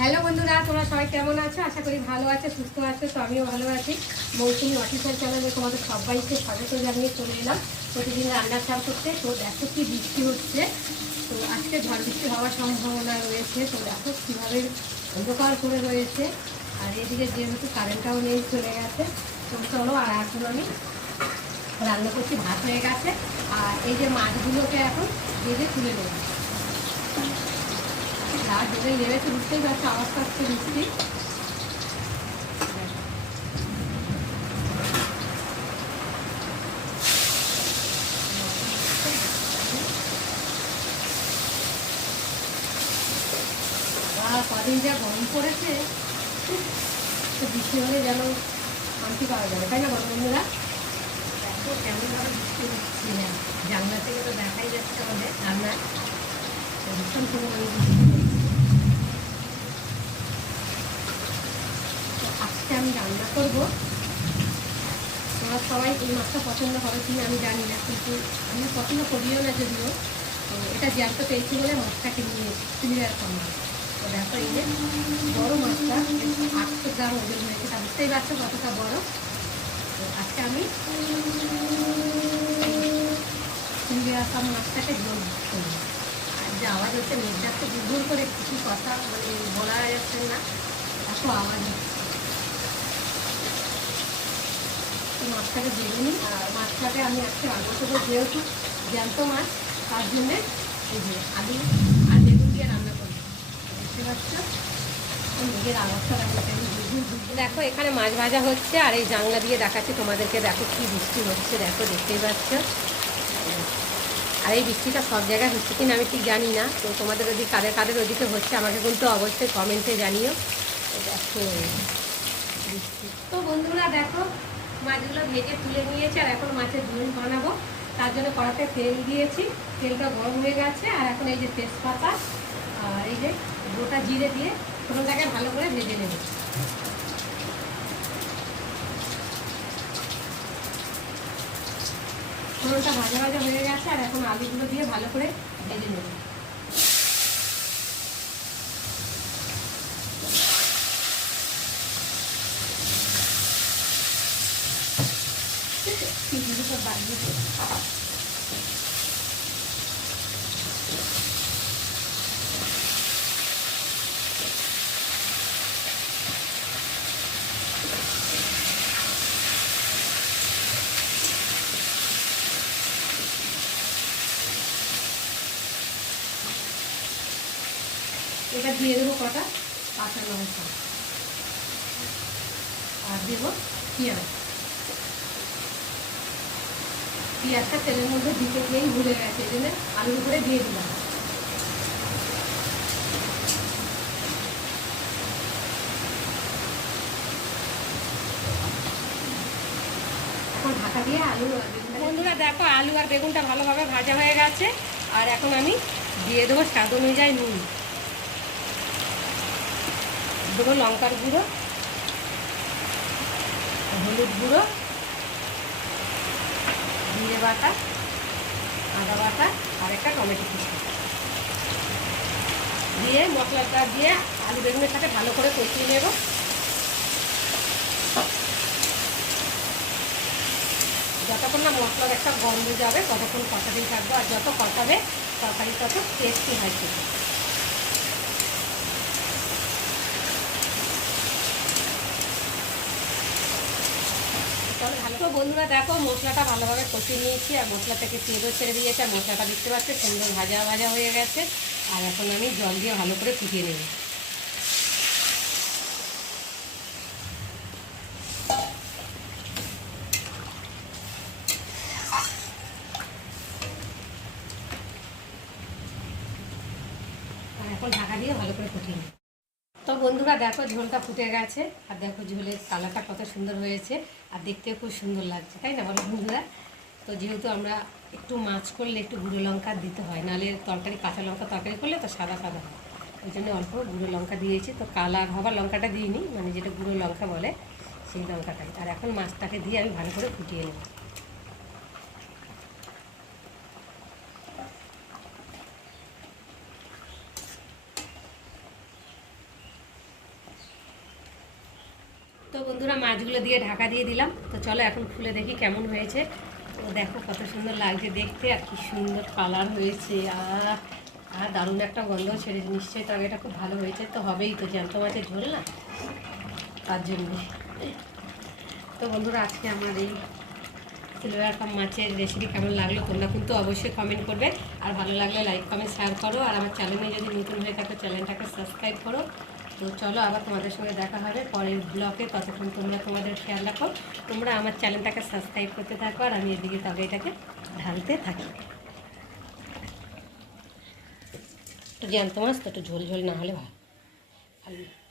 Hello বন্ধুরা, তোমরা সবাই কেমন আছো? আশা করি ভালো আছো, সুস্থ আছো, তো আমিও ভালো আছি। মৌসুমি অফিসিয়াল চ্যানেলে তোমাদের সবাইকে স্বাগত জানিয়ে চলে এলাম। প্রতিদিন রান্নার চাপ করতে তো দেখো কি বৃষ্টি হচ্ছে। তো আজকে ঝড় বৃষ্টি হওয়ার সম্ভাবনা রয়েছে, তো দেখো কীভাবে অন্ধকার করে রয়েছে। আর এদিকে যেহেতু কারেন্টটাও নেই, চলে গেছে। তো চলো, আর এখন আমি রান্না করছি, ভাত হয়ে গেছে। আর এই যে মাছগুলোকে এখন ভেজে তুলে নেব। যা জোরে নেমেছে বুঝতেই পারছ আওয়াজ পাচ্ছে আর কদিন যা গরম পড়েছে তো বৃষ্টি হলে যেন শান্তি পাওয়া যাবে তাই না বলো বন্ধুরা? দেখো কেমনভাবে বৃষ্টি হচ্ছে। জানলা থেকে তো দেখাই যাচ্ছে আমাদের রান্নায় ভীষণ পরিমাণে বৃষ্টি হচ্ছে তো আজকে আমি রান্না করব। তোমরা সবাই এই মাছটা পছন্দ হবে কিনা আমি জানি না, কিন্তু আমি পছন্দ করিও না যদিও। এটা জ্যান্ত পেয়েছি বলে মাছটা কিনে নিয়েছি সিলিয়ার মাছ তো দেখো এই যে বড়ো মাছটা, আটশো গ্রাম ওজন হয়েছে, তা বুঝতেই পারছ কতটা বড়। তো আজকে আমি সিলিয়ার কম মাছটাকে জল আর যে আওয়াজ হচ্ছে মেঘটা তো দুর্বল করে কিছু কথা মানে বলা যাচ্ছে না এত আওয়াজ হচ্ছে তো মাছটাকে ভেজে নিই আর মাছটাকে আমি আজকে রান্না করব যেহেতু জ্যান্ত মাছ তার জন্যে এই যে আলু আর বেগুন দিয়ে রান্না করব। বুঝতে আওয়াজটা দেখো দেখো এখানে মাছ ভাজা হচ্ছে আর এই জানলা দিয়ে দেখাচ্ছি তোমাদেরকে দেখো কি বৃষ্টি হচ্ছে। দেখো দেখতেই পাচ্ছ? আর এই বৃষ্টিটা সব জায়গায় হচ্ছে কিনা আমি ঠিক জানি না। তো তোমাদের ওদিকে কাদের কাদের ওদিকে হচ্ছে আমাকে কিন্তু অবশ্যই কমেন্টে জানিও। দেখো বৃষ্টি। তো বন্ধুরা দেখো মাছগুলো ভেজে তুলে নিয়েছি আর এখন মাছের ঝোল বানাবো। তার জন্য কড়াতে তেল দিয়েছি। তেলটা গরম হয়ে গেছে আর এখন এই যে তেজপাতা আর এই যে গোটা জিরে দিয়ে ফোড়নটাকে ভালো করে ভেজে নেব। ফোড়নটা ভাজা ভাজা হয়ে গেছে আর এখন আলুগুলো দিয়ে ভালো করে ভেজে নেব। সব বাদ দিতে এটা দিয়ে দেবো কটা? কাঁচা লঙ্কা আর দেবো পেঁয়াজ। পেঁয়াজটা তেলের মধ্যে দিতে গিয়েই ভুলে গেছে, এই জন্য আলুর উপরে দিয়ে দিলাম। বন্ধুরা দেখো, আলু আর বেগুনটা ভালোভাবে ভাজা হয়ে গেছে। আর এখন আমি দিয়ে দেবো স্বাদ অনুযায়ী নুন। দেবো লঙ্কার গুঁড়ো, হলুদ গুঁড়ো জিরে বাটা, আদা বাটা আর একটা টমেটো কুচি। দিয়ে মশলাটা দিয়ে আলু বেগুনের সাথে ভালো করে কষিয়ে নেব। যতক্ষণ না মশলার একটা গন্ধ যাবে, ততক্ষণ কষাতেই থাকব। আর যত কষাবে তরকারি তত টেস্টি হয় খেতে তাহলে ভালো তো বন্ধুরা দেখো, মশলাটা ভালোভাবে কষিয়ে নিয়েছি, আর মশলা থেকে তেলও ছেড়ে দিয়েছে, আর মশলাটা দেখতে পাচ্ছি, সুন্দর ভাজা ভাজা হয়ে গেছে। আর এখন আমি জল দিয়ে ভালো করে ফুটিয়ে নেব। এখন ঢাকা দিয়ে ভালো করে ফুটিয়ে নেব। বন্ধুরা, দেখো ঝোলটা ফুটে গেছে, আর দেখো ঝোলের কালারটা কত সুন্দর হয়েছে, আর দেখতে খুব সুন্দর লাগছে, তাই না বলো বন্ধুরা? তো যেহেতু আমরা একটু মাছ করলে একটু গুঁড়ো লঙ্কা দিতে হয়, নাহলে তরকারি, কাঁচা লঙ্কা তরকারি করলে তো সাদা সাদা হয়। ওই জন্য অল্প গুঁড়ো লঙ্কা দিয়েছি, তো কালার, হবার লঙ্কাটা দিইনি মানে যেটা গুঁড়ো লঙ্কা বলে, সেই লঙ্কাটাই। আর এখন মাছটাকে দিয়ে আমি ভালো করে ফুটিয়ে নেব। বন্ধুরা মাছগুলো দিয়ে ঢাকা দিয়ে দিলাম। তো চলো এখন খুলে দেখি কেমন হয়েছে। তো দেখো কত সুন্দর লাগছে দেখতে আর কি সুন্দর কালার হয়েছে। আর আর দারুণ একটা গন্ধ ছেড়ে নিশ্চয়ই এটা খুব ভালো হয়েছে। তো হবেই তো, জ্যান্ত মাছের ঝোল না? তার জন্যে। তো বন্ধুরা, আজকে আমার এই সিলভার মাছের রেসিপি কেমন লাগল তোমরা কিন্তু অবশ্যই কমেন্ট করবে। আর ভালো লাগলে লাইক কমেন্ট শেয়ার করো। আর আমার চ্যানেলে যদি নতুন হয়ে থাকো চ্যানেলটাকে সাবস্ক্রাইব করো। তো চলো আবার তোমাদের সঙ্গে দেখা হবে পরের ব্লকে ততক্ষণ তোমরা তোমাদের খেয়াল রাখো। তোমরা আমার চ্যানেলটাকে সাবস্ক্রাইব করতে থাকো আর আমি এদিকে তবেটাকে ঢালতে থাকি। একটু জ্যান্ত মাছ তো, একটু ঝোল ঝোল না হলে ভালো ভালো।